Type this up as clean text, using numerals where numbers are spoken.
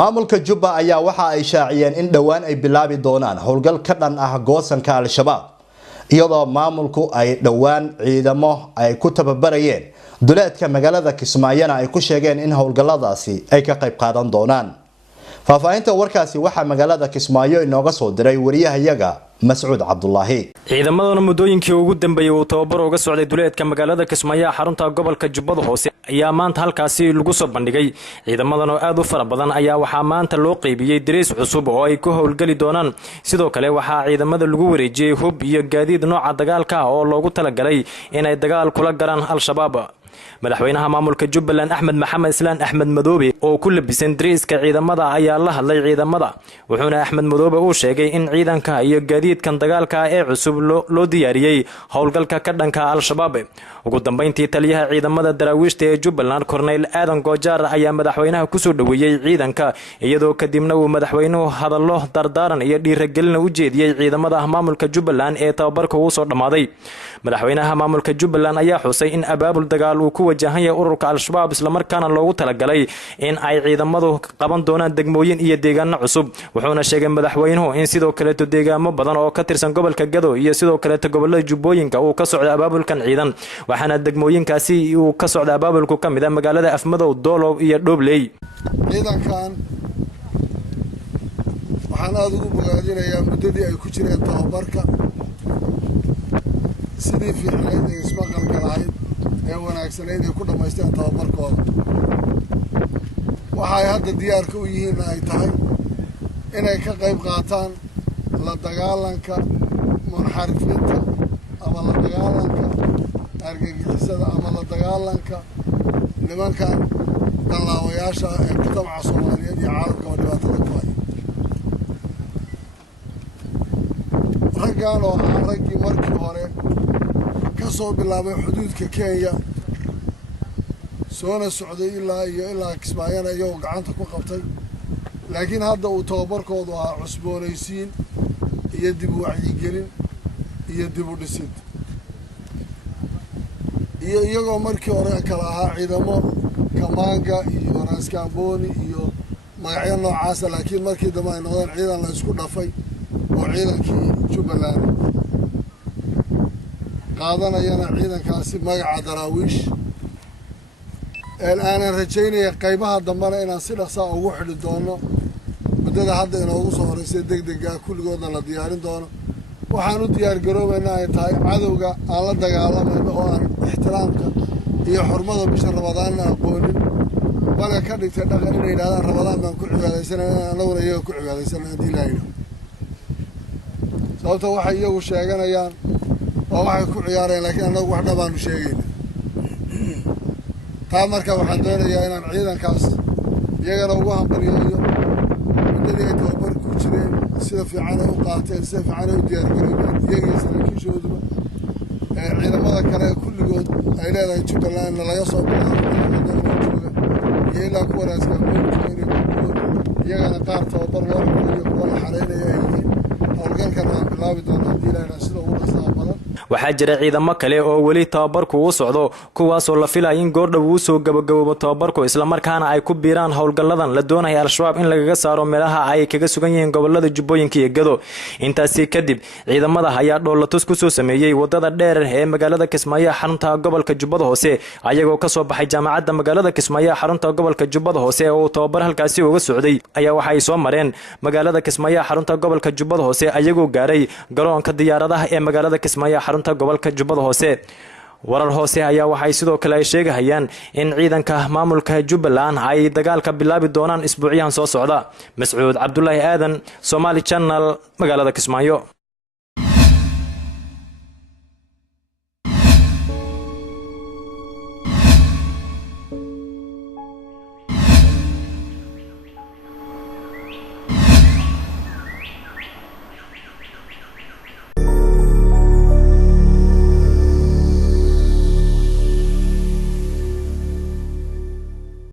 maamulka Jubba ayaa waxa ay shaaciyeen in dhawaan ay bilaabi doonaan howlgal ka dhan ah goosanka al-shabaab iyadoo maamulku ay dhawaan ciidamo ay ku tababarayeen duleedka magaalada Kismaayo ay ku sheegeen in howlgalladaasi ay ka qayb qaadan doonaan. Faafahinta warkaasi waxa magaalada Kismaayo inooga soo diray wariyahayaga Mas'uud Cabdullaahi. ciidamaduna muddooyinkii ugu dambeeyay uu tababar uga socday duleedka magaalada Kismaayo xarunta gobolka Jubbada Hoose ayaa maanta halkaasi lagu soo bandhigay. ciidamaduna aad u fara badan ayaa waxa maanta loo qaybiyay dariis cusub oo ay ku howlgali doonaan. sidoo kale waxa ciidamada lagu wareejiyay hub iyo gaadiid nooca dagaalka oo loogu talagalay inay dagaal kula galaan al-shabaab. madaxweynaha maamulka Jubbaland Axmed Maxamed Islaan Axmed Madoobe oo ku labisan dariiska ciidamada ayaa la hadlay ciidamada wuxuuna Axmed Madoobe uu sheegay in ciidanka iyo gaadiidkan dagaalka ee cusub loo diyaariyay howlgalka ka dhanka al-shabaab. ugu dambeyntii taliyaha ciidamada daraawiishta ee Jubbaland Cornel Aadan Goojaar ayaa madaxweynaha ku soo dhaweeyay ciidanka iyadoo kadibna uu madaxweynuhu hadallo dardaaran iyo dhiirigelin u jeediyay ciidamada maamulka Jubbaland ee tababarka uu soo dhamaaday. madaxweynaha maamulka Jubbaland ayaa xusay in abaabul dagaal uu ku wajahan yahay ururka al-shabaab isla markaana loogu talagalay in ay ciidamadu qaban doonaan degmooyin iyo deegaano cusub. wuxuuna sheegay madaxweynuhu in sidoo kale deegaamo badan oo ka tirsan gobolka Gado iyo sidoo kale gobolada Jubbooyinka uu ka socdo abaabulkan ciidan waxaana degmooyinkaasi uu ka socdo abaabulku kamid ah magaalada Afmadow, Doolow iyo Dhobley. ciidankan waxaan aad ugu bogaadinayaa muddadii ay ku jireen tababarka sidii fiicneed ee ismaqalka lahayd ee wanaagsaneyd ay ku dhamaysteen tababarkooda. waxay hadda diyaarka u yihiin ay tahay inay ka qayb qaataan la dagaalanka munxarifiinta ama la dagaalanka argagixisada ama la dagaalanka nimankan dallaawayaasha ee mujtamaca Soomaaliyeed iyo caalamka dhibaatada ku haya. raggan oo ah raggii markii hore ka soo bilaabay xuduudka Kenya soona socday ilaa Kismaayo iyagoo gacanta ku qabtay laakiin hadda uu tababarkoodu ah cusboonaysiin iyo dib u wacyigelin iyo dib u dhisid iyo iyagoo markii hore kala ahaa ciidamo Kamaanga iyo Raskamboni iyo magacyo noocaas laakiin markii dambe ay noqdeen ciidan la isku dhafay oo ciidankii Jubbaland qaadanayana ciidankaasi magaca daraawiish aanan rajaynaya qaybaha dambana inaan si dhaqso ah ugu xidhi doono muddada hadda inoogu soo horeysay degdega kulligoodna la diyaarin doono. waxaan u diyaar garoobaynaa ay tahay cadowga aan la dagaalamayno oo aan ixtiraamka iyo xurmada bisha Ramadaanna aqoonin bal ka dhigtay dhaqan inay yiraahdaan Ramadaan baan ku cibaadaysanaa anaguna iyaga ku cibaadaysanaa hadii la yiraahdo. sababta waxay iyagu sheeganayaan oo waxay ku ciyaareen laakiin anagu wax dhabaan u sheegayna. taa marka waxaan doonayaa inaan ciidankaas iyagana ugu hambaliyo muddadii ay tababar ku jireen sida fiican ay u qaateen sida fiican ay u diyaar garoobeen iyagii saraakiishooduba ciidamada kale kulligood ay leedahay Jubbaland laga soo bilaabo iyo ilaa kuwa Raskamboni iyagana qaar tababar loo xiriyo kuwa la xareynaya ay yihiin howlgalkan aan bilaabi doono hadii la yiraahdo sida ugu dhaqsaha badan. waxaa jira ciidamo kale oo weli tababarku u socdo kuwaas oo la filayo in goordhow uu soo gabagabo tababarku isla markaana ay ku biiraan howlgalladan la doonayo al-shabaab in laga saaro meelaha ay kaga sugan yihiin gobolada Jubbooyinka iyo Gado. intaasi kadib ciidamada ayaa dhoolatus ku soo sameeyay wadada dheer ee magaalada Kismaayo xarunta gobolka Jubbada Hoose ayagoo ka soo baxay jaamacadda magaalada Kismaayo xarunta gobolka Jubbada Hoose oo tababar halkaasi uga socday ayaa waxay soo mareen magaalada Kismaayo xarunta gobolka Jubbada Hoose ayagoo gaaray garoonka diyaaradaha ee magaalada Kismaayo xarunta gobolka Jubbada Hoose. warar hoose ayaa waxay sidoo kale ay sheegayaan in ciidanka maamulka Jubbaland ay dagaalka bilaabi doonaan isbuuciyan soo socda. Mas'uud Cabdullaahi Aadan, Somali Channel, magaalada Kismaayo.